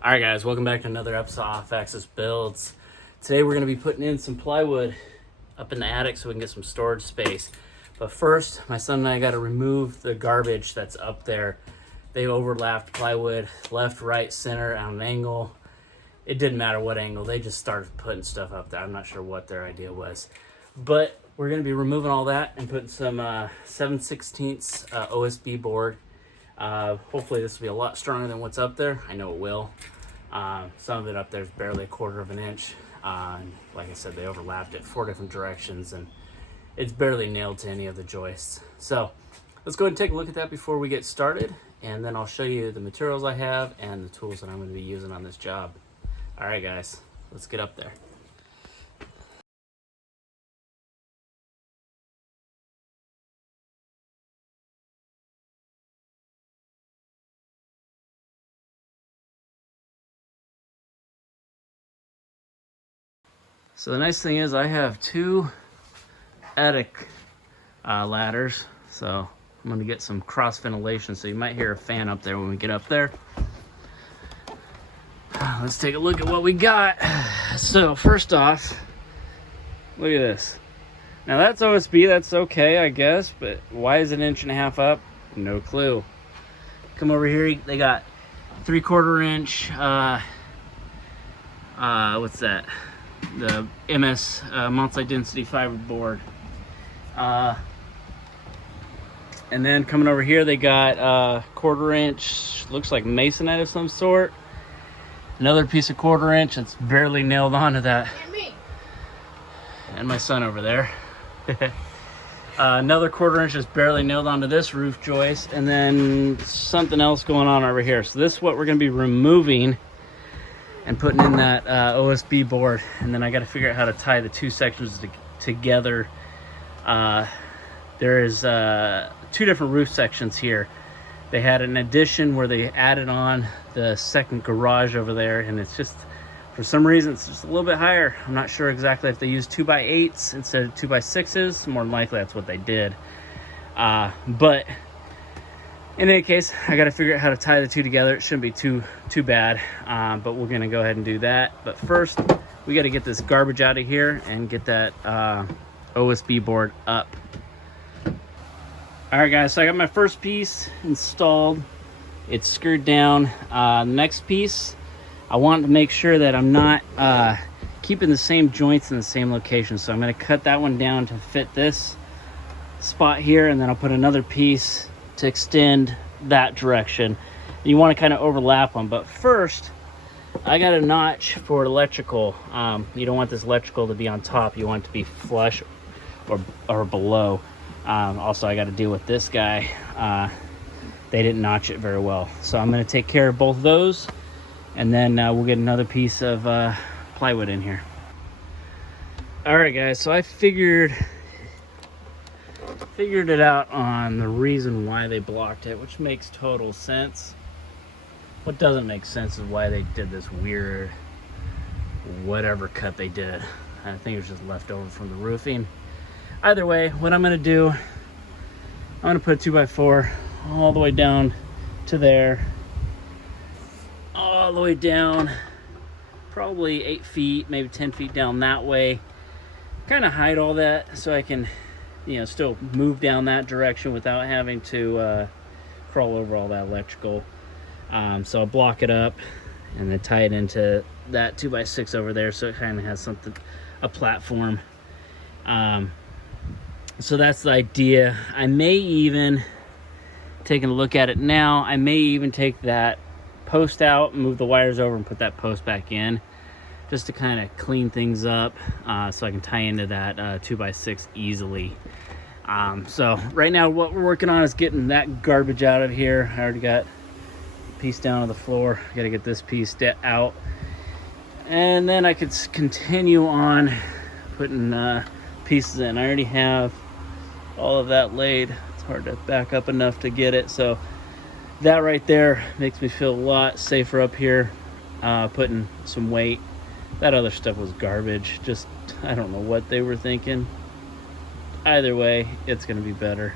Alright guys, welcome back to another episode of Off-Axis Builds. Today we're going to be putting in some plywood up in the attic so we can get some storage space. But first, my son and I got to remove the garbage that's up there. They overlapped plywood left, right, center on an angle. It didn't matter what angle, they just started putting stuff up there. I'm not sure what their idea was. But we're going to be removing all that and putting some 7/16 OSB board. Hopefully this will be a lot stronger than what's up there. I know it will. Some of it up there is barely 1/4 of an inch. And like I said, they overlapped it 4 different directions and it's barely nailed to any of the joists. So let's go ahead and take a look at that before we get started, and then I'll show you the materials I have and the tools that I'm going to be using on this job. All right guys, let's get up there. So the nice thing is I have 2 attic ladders, so I'm going to get some cross ventilation, so you might hear a fan up there when we get up there. Let's take a look at what we got. So first off, look at this. Now that's OSB, that's okay I guess, but why is it 1.5 inches up? No clue. Come over here, they got 3/4 inch what's that? The MS multi-density fiberboard. And then coming over here, they got 1/4 inch, looks like masonite of some sort. Another piece of 1/4 inch that's barely nailed onto that. And me. And my son over there. Another 1/4 inch is barely nailed onto this roof joist, and then something else going on over here. So this is what we're going to be removing and putting in that OSB board, and then I got to figure out how to tie the 2 sections together. There is 2 different roof sections here. They had an addition where they added on the second garage over there, and it's just, for some reason, it's just a little bit higher. I'm not sure exactly if they used 2x8s instead of 2x6s. More than likely that's what they did. But in any case, I got to figure out how to tie the 2 together. It shouldn't be too bad, but we're going to go ahead and do that. But first, we got to get this garbage out of here and get that OSB board up. All right, guys, so I got my first piece installed. It's screwed down. The next piece, I want to make sure that I'm not keeping the same joints in the same location. So I'm going to cut that one down to fit this spot here, and then I'll put another piece to extend that direction. You want to kind of overlap them, but first I got a notch for electrical. You don't want this electrical to be on top, you want it to be flush or below. Also, I got to deal with this guy. They didn't notch it very well, so I'm going to take care of both of those, and then we'll get another piece of plywood in here. All right guys, so I figured it out on the reason why they blocked it, which makes total sense. What doesn't make sense is why they did this weird whatever cut they did. I think it was just left over from the roofing. Either way, what I'm going to do, I'm going to put a 2x4 all the way down to there, all the way down, probably 8 feet, maybe 10 feet down that way. Kind of hide all that so I can, you know, still move down that direction without having to crawl over all that electrical. So I'll block it up and then tie it into that 2x6 over there, so it kind of has something, a platform. So that's the idea. I may even, taking a look at it now, I may even take that post out, move the wires over and put that post back in, just to kind of clean things up, so I can tie into that 2x6 easily. So right now what we're working on is getting that garbage out of here. I already got a piece down on the floor. I gotta get this piece out, and then I could continue on putting pieces in. I already have all of that laid. It's hard to back up enough to get it, so that right there makes me feel a lot safer up here, putting some weight. That other stuff was garbage. Just, I don't know what they were thinking. Either way, it's going to be better.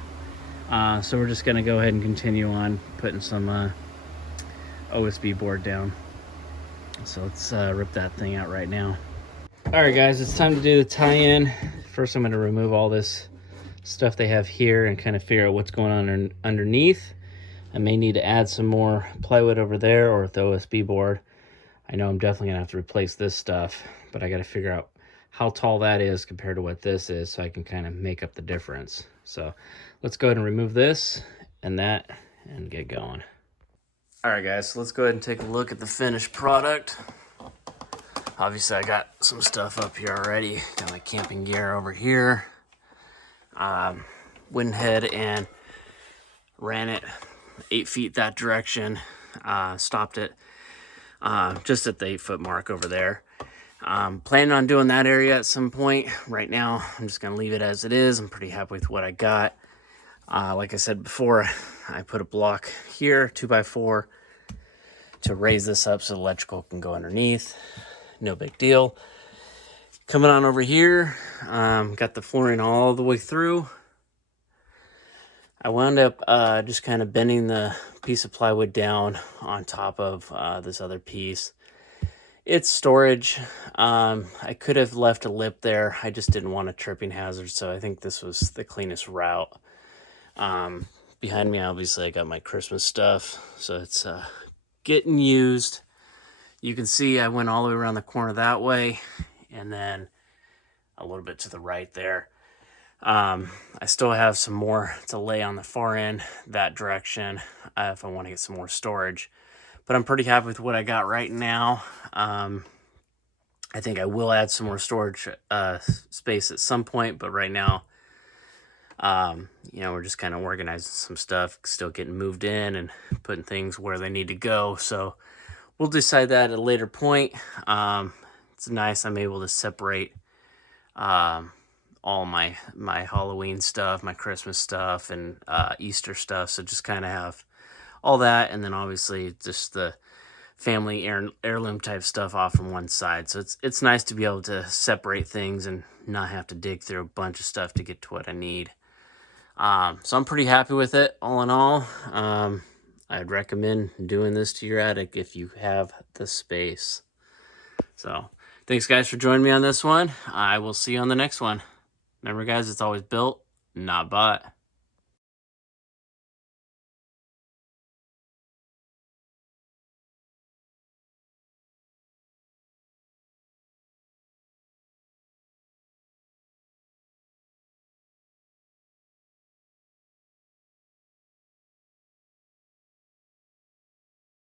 So we're just going to go ahead and continue on putting some OSB board down. So let's rip that thing out right now. All right, guys, it's time to do the tie-in. First, I'm going to remove all this stuff they have here and kind of figure out what's going on underneath. I may need to add some more plywood over there or with the OSB board. I know I'm definitely going to have to replace this stuff, but I got to figure out how tall that is compared to what this is so I can kind of make up the difference. So let's go ahead and remove this and that and get going. All right, guys, so let's go ahead and take a look at the finished product. Obviously, I got some stuff up here already. Got my camping gear over here. Went ahead and ran it 8 feet that direction. Stopped it just at the 8-foot mark over there. Planning on doing that area at some point. Right now, I'm just going to leave it as it is. I'm pretty happy with what I got. Like I said before, I put a block here, 2x4, to raise this up so the electrical can go underneath. No big deal. Coming on over here, got the flooring all the way through. I wound up just kind of bending the piece of plywood down on top of this other piece. It's storage. I could have left a lip there. I just didn't want a tripping hazard, so I think this was the cleanest route. Behind me, obviously, I got my Christmas stuff, so it's getting used. You can see I went all the way around the corner that way, and then a little bit to the right there. I still have some more to lay on the far end that direction if I want to get some more storage. But I'm pretty happy with what I got right now. I think I will add some more storage space at some point, but right now, you know, we're just kind of organizing some stuff, still getting moved in and putting things where they need to go. So we'll decide that at a later point. It's nice I'm able to separate all my Halloween stuff, my Christmas stuff, and Easter stuff. So just kind of have all that, and then obviously just the family heirloom type stuff off from one side. So it's nice to be able to separate things and not have to dig through a bunch of stuff to get to what I need. So I'm pretty happy with it all in all. I'd recommend doing this to your attic if you have the space. So thanks, guys, for joining me on this one. I will see you on the next one. Remember, guys, it's always built, not bought.